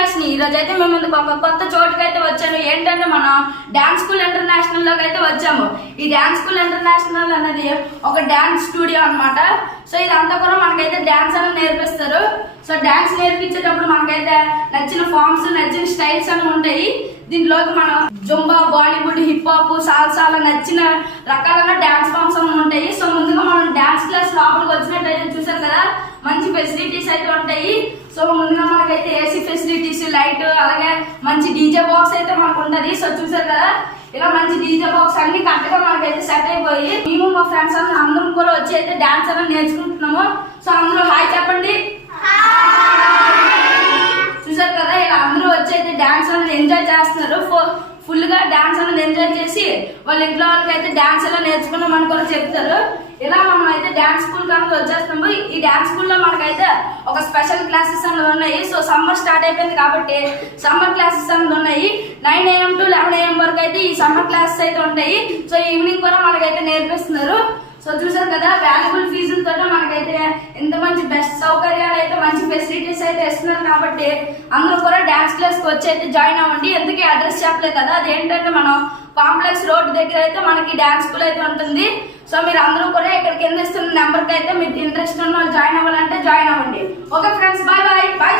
శ్రీనివాస్ని. ఈరోజు అయితే మేము ముందుకు ఒక కొత్త చోటుకి అయితే వచ్చాను. ఏంటంటే మనం డాన్స్ స్కూల్ ఇంటర్నేషనల్ లోకి అయితే వచ్చాము. ఈ డాన్స్ స్కూల్ ఇంటర్నేషనల్ అనేది ఒక డాన్స్ స్టూడియో అన్నమాట. సో ఇదంతా కూడా మనకైతే డాన్స్ అనేది నేర్పిస్తారు. సో డాన్స్ నేర్పించేటప్పుడు మనకైతే నచ్చిన ఫామ్స్, నచ్చిన స్టైల్స్ అని ఉంటాయి. దీంట్లోకి మనం Zumba, Bollywood, hip hop, salsa నచ్చిన రకాలైన డాన్స్ ఫామ్స్ అని ఉంటాయి. సో ముందుగా మనం డాన్స్ క్లాస్ లోపలికి వచ్చినట్టయితే చూసారు కదా, మంచి ఫెసిలిటీస్ అయితే ఉంటాయి. సో ముందుగా మనకైతే ఏసీ ఫెసిలిటీస్, లైట్, అలాగే మంచి డీజే బాక్స్ అయితే మనకు ఉంటది. సో చూసారు కదా, ఇలా మంచి డీజే బాక్స్ అన్ని కరెక్ట్ గా మనకైతే సెట్ అయిపోయి మేము మా ఫ్రెండ్స్ అందరం కూడా వచ్చి అయితే డాన్స్ అనేది నేర్చుకుంటున్నాము. సో అందరూ హాయ్ చెప్పండి. చూసారు కదా, ఇలా అందరూ వచ్చి అయితే డాన్స్ అనేది ఎంజాయ్ చేస్తున్నారు. ఫుల్ గా డాన్స్ అనేది ఎంజాయ్ చేసి వాళ్ళ ఇంట్లో వాళ్ళకి అయితే డాన్స్ ఎలా నేర్చుకున్నామని కూడా చెప్తారు. ఇలా మనం అయితే డాన్స్ స్కూల్ కనుక వచ్చేస్తాము. ఈ డాన్స్ స్కూల్ లో మనకైతే ఒక స్పెషల్ క్లాసెస్ అనేది ఉన్నాయి. సో సమ్మర్ స్టార్ట్ అయిపోయింది కాబట్టి సమ్మర్ క్లాసెస్ అనేది ఉన్నాయి. 9 AM to 11 AM వరకు అయితే ఈ సమ్మర్ క్లాసెస్ అయితే ఉంటాయి. సో ఈవినింగ్ కూడా మనకైతే నేర్పిస్తున్నారు. సో చూసారు కదా, వాల్యుబుల్ ఫీజులతో మనకైతే ఎంత మంచి బెస్ట్ సౌకర్యాలు అయితే, మంచి ఫెసిలిటీస్ అయితే ఇస్తున్నారు. కాబట్టి అందరూ కూడా డాన్స్ క్లాస్ కి వచ్చి అయితే జాయిన్ అవ్వండి. ఎందుకే అడ్రస్ చెప్పలేదు కదా, అదేంటంటే మనం కాంప్లెక్స్ రోడ్ దగ్గర అయితే మనకి డాన్స్ స్కూల్ అయితే ఉంటుంది. సో మీరు అందరూ కూడా ఇక్కడ కింద ఇస్తున్న నెంబర్ కి అయితే మీరు ఇంట్రెస్ట్ ఉన్న వాళ్ళు జాయిన్ అవ్వాలంటే జాయిన్ అవ్వండి. Okay friends, bye bye bye.